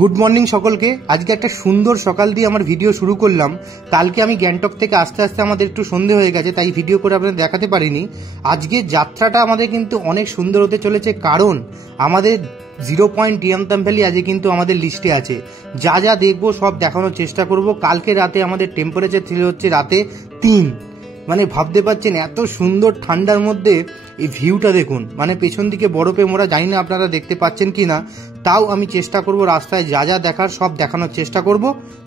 Good morning সকলকে। আজকে একটা সুন্দর সকাল দিয়ে আমার ভিডিও শুরু করলাম। কালকে আমি গ্যাংটক থেকে আস্তে আস্তে আমাদের একটু সন্ধে হয়ে গেছে, তাই ভিডিও করে আপনাদের দেখাতে পারিনি। আজকে যাত্রাটা আমাদের কিন্তু অনেক সুন্দর হতে চলেছে, কারণ আমাদের 0 পয়েন্ট ইয়ামথাং ভ্যালি আজকে কিন্তু আমাদের লিস্টে আছে। যা যা দেখবো সব দেখানোর চেষ্টা করব। কালকে রাতে আমাদের টেম্পারেচার ছিল হচ্ছে রাতে 3, মানে ভাবতে পারছেন এত সুন্দর ঠান্ডার মধ্যে এই ভিউটা দেখুন, মানে পেছন দিকে বরফে মোড়া। জানি না আপনারা দেখতে পাচ্ছেন কি না, তাও আমি চেষ্টা করব রাস্তায় যা যা দেখার সব দেখানোর চেষ্টা করব।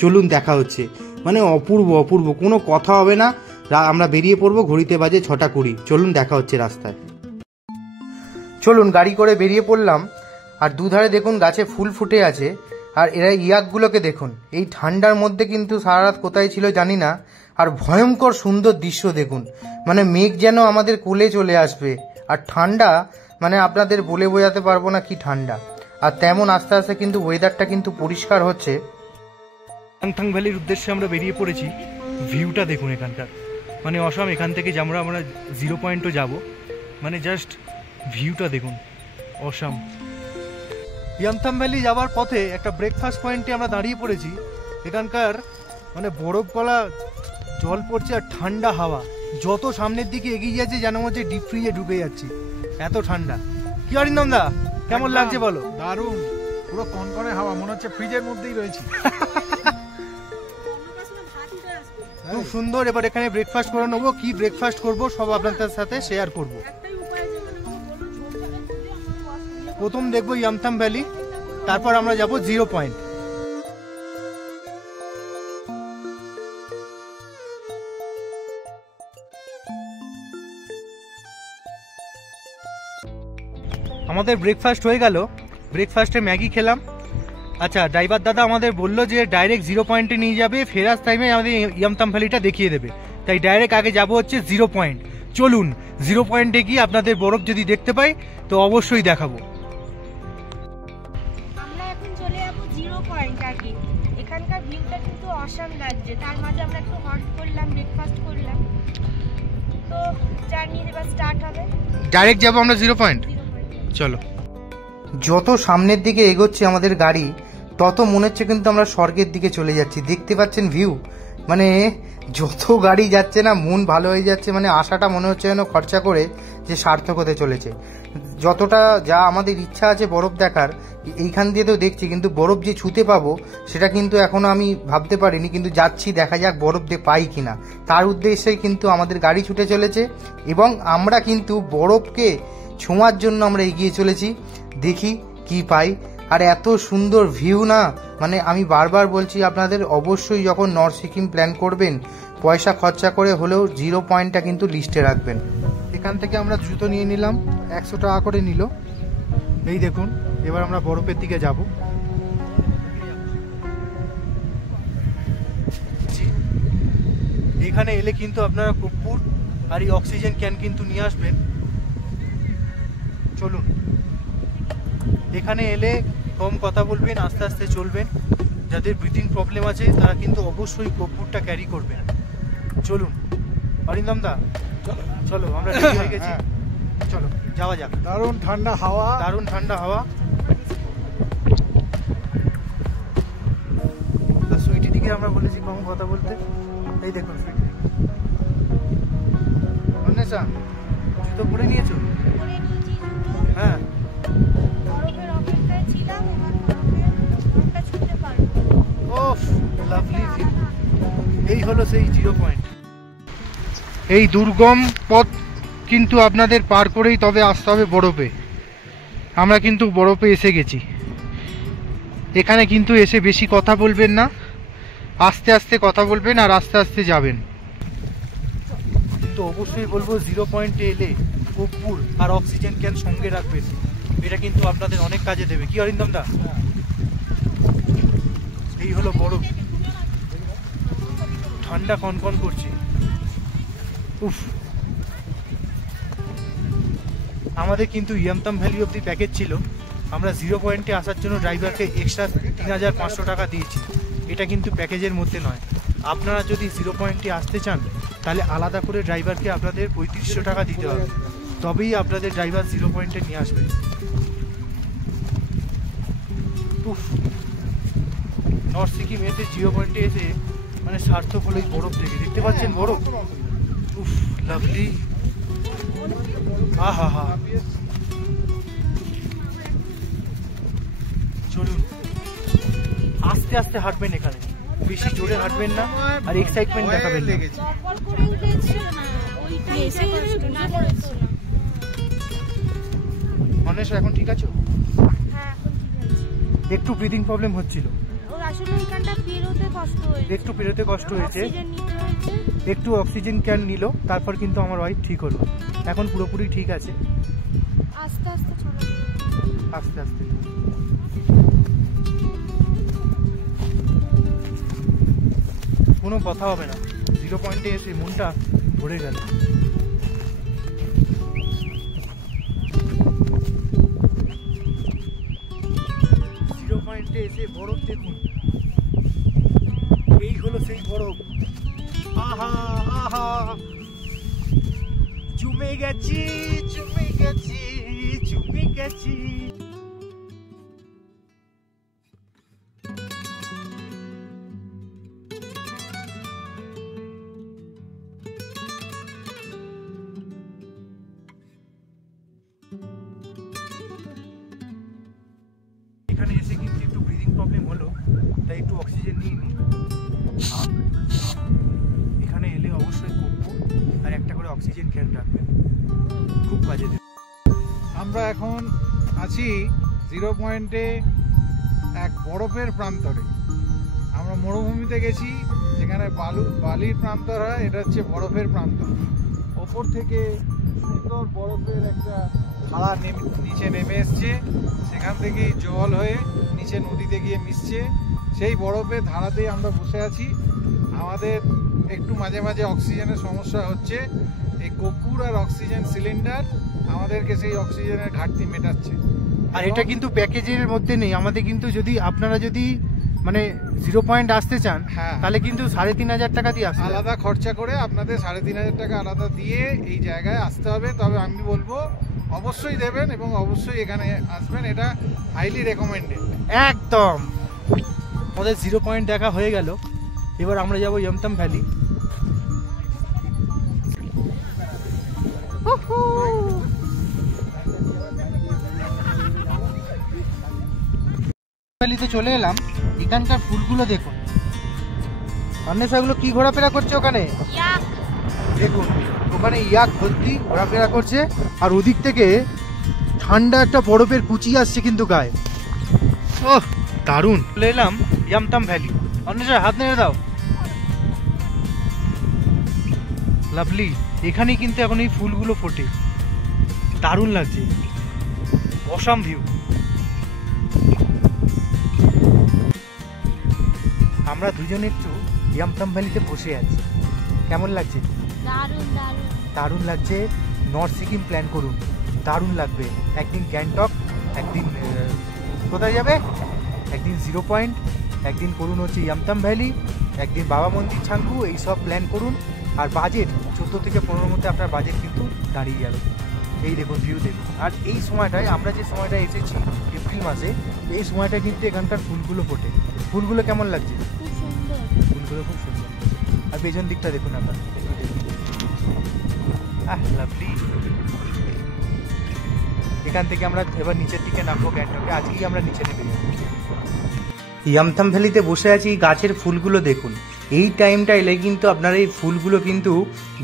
চলুন, দেখা হচ্ছে। মানে অপূর্ব অপূর্ব, কোনো কথা হবে না। আমরা বেরিয়ে পড়বো, ঘড়িতে বাজে 6:20। চলুন, দেখা হচ্ছে রাস্তায়। চলুন, গাড়ি করে বেরিয়ে পড়লাম। আর দুধারে দেখুন গাছে ফুল ফুটে আছে। আর এরা ইয়াকগুলোকে দেখুন, এই ঠান্ডার মধ্যে কিন্তু সারা রাত কোথায় ছিল জানি না। আর ভয়ঙ্কর সুন্দর দৃশ্য দেখুন, মানে মেঘ যেন আমাদের কোলে চলে আসবে। আর ঠান্ডা, মানে আপনাদের বলে বোঝাতে পারবো না কি ঠান্ডা। আর তেমন আস্তে আস্তে কিন্তু ওয়েদারটা কিন্তু পরিষ্কার হচ্ছে। ইয়ামথাং ভ্যালির উদ্দেশ্যে আমরা বেরিয়ে পড়েছি। ভিউটা দেখুন এখানকার, মানে অসম। এখান থেকে যে আমরা 0 পয়েন্টও যাব, মানে জাস্ট ভিউটা দেখুন, অসম। ইয়ামথাং ভ্যালি যাওয়ার পথে একটা ব্রেকফাস্ট পয়েন্টে আমরা দাঁড়িয়ে পড়েছি। এখানকার মানে বরফ গলা জল পড়ছে আর ঠান্ডা হাওয়া। যত সামনের দিকে এগিয়ে যাচ্ছে যেন হচ্ছে ডিপ ফ্রিজে ঢুকে যাচ্ছি, এত ঠান্ডা। কি অরিন্দম দা, কেমন লাগছে বলো? দারুণ, পুরো কনকনে হাওয়া, মনে হচ্ছে ফ্রিজের মধ্যেই রয়েছি। খুব সুন্দর। এবার এখানে ব্রেকফাস্ট করে নেবো। কি ব্রেকফাস্ট করব সব আপনাদের সাথে শেয়ার করব। প্রথম দেখবো ইয়ামথাং ভ্যালি, তারপর আমরা যাব 0 পয়েন্ট। আমাদের ব্রেকফাস্ট হয়ে গেল। ব্রেকফাস্টে ম্যাগি খেলাম। আচ্ছা, ড্রাইভার দাদা আমাদের বললো যে ডাইরেক্ট 0 পয়েন্টে নিয়ে যাবে, ফেরার টাইমে আমাদের ইয়ামথাং ভ্যালিটা দেখিয়ে দেবে। তাই ডাইরেক্ট আগে যাব হচ্ছে 0 পয়েন্ট। চলুন, 0 পয়েন্টে গিয়ে আপনাদের বরফ যদি দেখতে পাই তো অবশ্যই দেখাবো। আমরা এখন চলে যাব 0 পয়েন্ট। আগে এখানকার ভিউটা কিন্তু অসাম লাগছে। তার মাঝে আমরা একটু হল্ট করলাম, ব্রেকফাস্ট করলাম। তো জার্নি এবার স্টার্ট হবে। ডাইরেক্ট যাবো আমরা 0 পয়েন্ট। চলো। যত সামনের দিকে এগোচ্ছে আমাদের গাড়ি, তত মনে হচ্ছে কিন্তু আমরা স্বর্গের দিকে চলে যাচ্ছি। দেখতে পাচ্ছেন ভিউ, মানে যত গাড়ি যাচ্ছে না মন ভালো হয়ে যাচ্ছে। মানে আশাটা মনে হচ্ছে যেন খরচা করে যে সার্থক হতে চলেছে। যতটা যা আমাদের ইচ্ছা আছে বরফ দেখার, এইখান দিয়ে তো দেখছি, কিন্তু বরফ যে ছুঁতে পাবো সেটা কিন্তু এখনো আমি ভাবতে পারিনি। কিন্তু যাচ্ছি, দেখা যাক বরফ পাই কিনা। তার উদ্দেশ্যে কিন্তু আমাদের গাড়ি ছুটে চলেছে এবং আমরা কিন্তু বরফকে ছোঁয়ার জন্য আমরা এগিয়ে চলেছি। দেখি কি পাই। আর এত সুন্দর ভিউ না, মানে আমি বারবার বলছি আপনাদের, অবশ্যই যখন নর্থ সিকিম প্ল্যান করবেন পয়সা খরচা করে হলেও 0 পয়েন্টটা কিন্তু লিস্টে রাখবেন। এখান থেকে আমরা জুতো নিয়ে নিলাম, 100 টাকা করে নিল। এই দেখুন, এবার আমরা বরফের দিকে যাব। এখানে এলে কিন্তু আপনারা কর্পূর আর এই অক্সিজেন ক্যান কিন্তু নিয়ে আসবেন। চলুন, এখানে এলে কম কথা বলবেন, আস্তে আস্তে চলবেন। যাদের ব্রিথিং প্রবলেম আছে তারা কিন্তু অবশ্যই কর্পূরটা ক্যারি করবেন। চলুন অরিন্দম দা, চলো আমরা রেডি হয়ে গেছি। চলো যাওয়া যাক। দারুণ ঠান্ডা হাওয়া, দারুণ ঠান্ডা হাওয়া। সুইটি দিকে আমরা বলেছি কম কথা বলতে। এই দেখুন সুইটি, অন্বেষা জুতো পরে নিয়েছো? হ্যাঁ, বরফের অপেক্ষায় ছিলাম, এবার বরফটা ছুঁতে পারবো। ওফ, লাভলি ভিউ। এই হলো সেই 0 পয়েন্ট। এই দুর্গম পথ কিন্তু আপনাদের পার করেই তবে আসতে হবে বরফে। আমরা কিন্তু বরফে এসে গেছি। এখানে কিন্তু এসে বেশি কথা বলবেন না, আস্তে আস্তে কথা বলবেন আর আস্তে আস্তে যাবেন। কিন্তু অবশ্যই বলবো 0 পয়েন্টে এলে কর্পূর আর অক্সিজেন ক্যান সঙ্গে রাখবেন। এটা কিন্তু আপনাদের অনেক কাজে দেবে। কি অরিন্দম দা? এই হলো বরফ, ঠান্ডা কনকন করছে। উফ, আমাদের কিন্তু ইয়ামথাং ভ্যালি অব্দি প্যাকেজ ছিল। আমরা 0 পয়েন্টে আসার জন্য ড্রাইভারকে এক্সট্রা 3500 টাকা দিয়েছি। এটা কিন্তু প্যাকেজের মধ্যে নয়। আপনারা যদি 0 পয়েন্টে আসতে চান তাহলে আলাদা করে ড্রাইভারকে আপনাদের 3500 টাকা দিতে হবে, তবেই আপনাদের ড্রাইভার 0 পয়েন্টে নিয়ে আসবে। নর্থ সিকিম এসে জিরো পয়েন্টে এসে মানে সার্থক হলো এই বরফ থেকে। দেখতে পাচ্ছেন বরফ, উফ লাভলি, আহা হা। চলুন আস্তে আস্তে হাঁটবেন, এখানে বেশি জোরে হাঁটবেন না আর এক্সাইটমেন্ট দেখাবেন না। অনেশ এখন ঠিক আছে? হ্যাঁ এখন ঠিক আছে। একটু ব্রিদিং প্রবলেম হচ্ছিল, ওর আসলে ওইখানটা পেরোতে কষ্ট হয়েছে, একটু পেরোতে কষ্ট হয়েছে, অক্সিজেন নিতে হয়েছে। একটু অক্সিজেন ক্যান নিল, তারপর কিন্তু আমার ওয়াইফ ঠিক হলো, এখন পুরোপুরি ঠিক আছে। আস্তে আস্তে চলো, আস্তে আস্তে। কোনো কথা হবে না, জিরো পয়েন্টে এসে মনটা ভরে গেল। জিরো পয়েন্টে এসে বরফ দেখুন, এই হলো সেই বরফ। আহা আহা, জমে গেছি জমে গেছি জমে গেছি। এখানে এসে কিন্তু একটু ব্রিদিং প্রবলেম হলো, তাই একটু অক্সিজেন নিয়ে নিই। এখানে এলে অবশ্যই কোকো আর একটা করে অক্সিজেন ক্যান রাখবেন, খুব কাজে দেবে। আমরা এখন আছি জিরো পয়েন্টে এক বরফের প্রান্তরে। আমরা মরুভূমিতে গেছি, যেখানে বালির প্রান্তর হয়, এটা হচ্ছে বরফের প্রান্তর। ওপর থেকে সুন্দর বরফের একটা ধারা নিচে নেমে এসছে, সেখান থেকেই জল হয়ে নিচে নদীতে গিয়ে মিশছে। সেই বরফের ধারাতেই আমরা বসে আছি। আমাদের একটু মাঝে মাঝে অক্সিজেনের সমস্যা হচ্ছে। এই কর্পূর আর অক্সিজেন সিলিন্ডার আমাদেরকে সেই অক্সিজেনের ঘাটতি মেটাচ্ছে। আর এটা কিন্তু প্যাকেজের মধ্যে নেই, আমাদের কিন্তু যদি আপনারা যদি মানে জিরো পয়েন্ট আসতে চান, হ্যাঁ, তাহলে কিন্তু 3,500 টাকা দিয়ে আসতে আলাদা খরচা করে আপনাদের 3,500 টাকা আলাদা দিয়ে এই জায়গায় আসতে হবে। তবে আমি বলবো অবশ্যই দেবেন এবং অবশ্যই এখানে আসবেন, এটা হাইলি রেকমেন্ডেড। একদম। আমাদের জিরো পয়েন্ট দেখা হয়ে গেল, এবার আমরা যাবো ইয়ামতাম ভ্যালি। ভ্যালিতে চলে এলাম, এখানকার ফুলগুলো দেখুন। অন্বেষাগুলো কি ঘোরাফেরা করছে ওখানে দেখুন, ওখানে ইয়াক ভর্তি ঘোরাফেরা করছে, আর ওদিক থেকে ঠান্ডা একটা বরফের কুচি আসছে কিন্তু গায়ে। ওহ দারুণ। চলে এলাম ইয়ামতাম ভ্যালি। অন্বেষা হাত নেড়ে দাও। লাভলি, এখানেই কিন্তু এখন এই ফুলগুলো ফোটে, দারুণ লাগছে, অসাম ভিউ। আমরা দুজনে একটু ইয়ামতাম ভ্যালিতে বসে আছি, কেমন লাগছে? দারুণ দারুণ দারুণ লাগছে। নর্থ সিকিম প্ল্যান করুন, দারুণ লাগবে। একদিন গ্যাংটক, একদিন কোথায় যাবে, একদিন জিরো পয়েন্ট, একদিন করুন হচ্ছে ইয়ামতাম ভ্যালি, একদিন বাবা মন্দির ছাঙ্গু, এইসব প্ল্যান করুন। আর বাজেট 14 থেকে 15 মধ্যে আপনার বাজেট কিন্তু দাঁড়িয়ে যাবে। এই দেখুন ভিউ দেখুন। আর এই সময়টায় আমরা যে সময়টায় এসেছি এপ্রিল মাসে, এই সময়টা কিন্তু এখানকার ফুলগুলো ফোটে। ফুলগুলো কেমন লাগছে? খুব সুন্দর, ফুলগুলো খুব সুন্দর। আর পেছন দিকটা দেখুন আপনার, লাভলি। এখান থেকে আমরা এবার নিচের দিকে নামবো গ্যাংটকে, আজকেই আমরা নিচে নেমে যাবো। ইয়ামথাম ভ্যালিতে বসে আছি, গাছের ফুলগুলো দেখুন। এই টাইমটা এলে কিন্তু আপনারা এই ফুলগুলো কিন্তু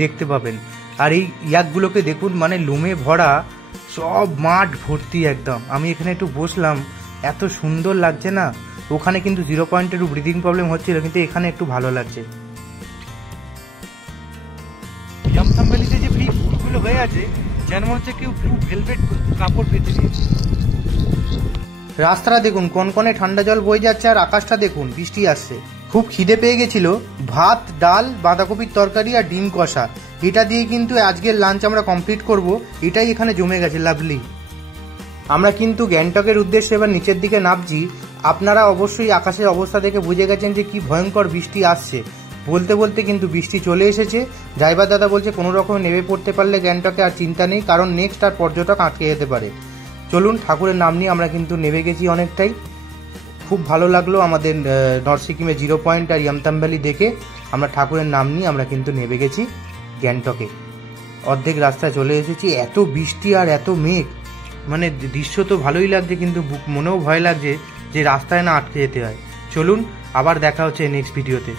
দেখতে পাবেন। আর এই ইয়াকগুলোকে দেখুন, মানে লোমে ভরা, সব মাঠ ভর্তি একদম। আমি এখানে একটু বসলাম, এত সুন্দর লাগছে না। ওখানে কিন্তু জিরো পয়েন্টে একটু ব্রিদিং প্রবলেম হচ্ছিল, কিন্তু এখানে একটু ভালো লাগছে। ইয়ামথাম ভ্যালিতে যে ফুলগুলো হয়ে আছে, যেন মনে হচ্ছে কেউ ব্লু ভেলভেট কাপড় পেতে দিয়েছে। রাস্তাটা দেখুন, কনকনে ঠান্ডা জল বয়ে যাচ্ছে, আর আকাশটা দেখুন, বৃষ্টি আসছে। খুব খিদে পেয়ে গেছিল, ভাত, ডাল, বাঁধাকপির তরকারি আর ডিম কষা, এটা দিয়ে কিন্তু আজকের লাঞ্চ আমরা কমপ্লিট করব। এটাই এখানে জমে গেছে, লাভলি। আমরা কিন্তু গ্যাংটকের উদ্দেশ্যে এবার নিচের দিকে নামছি। আপনারা অবশ্যই আকাশের অবস্থা দেখে বুঝে গেছেন যে কি ভয়ঙ্কর বৃষ্টি আসছে। বলতে বলতে কিন্তু বৃষ্টি চলে এসেছে। ড্রাইভার দাদা বলছে কোনো রকম নেমে পড়তে পারলে গ্যাংটকে আর চিন্তা নেই, কারণ নেক্সট আর পর্যটক আটকে যেতে পারে। চলুন, ঠাকুরের নাম নিয়ে আমরা কিন্তু নেমে গেছি অনেকটাই। খুব ভালো লাগলো আমাদের নর্থ সিকিমে 0 পয়েন্ট আর ইয়ামথাং ভ্যালি দেখে আমরা ঠাকুরের নাম নিয়ে আমরা কিন্তু নেমে গেছি গ্যাংটকে। অর্ধেক রাস্তায় চলে এসেছি, এত বৃষ্টি আর এত মেঘ, মানে দৃশ্য তো ভালোই লাগছে কিন্তু মনেও ভয় লাগছে যে রাস্তায় না আটকে যেতে হয়। চলুন আবার দেখা হচ্ছে নেক্সট ভিডিওতে।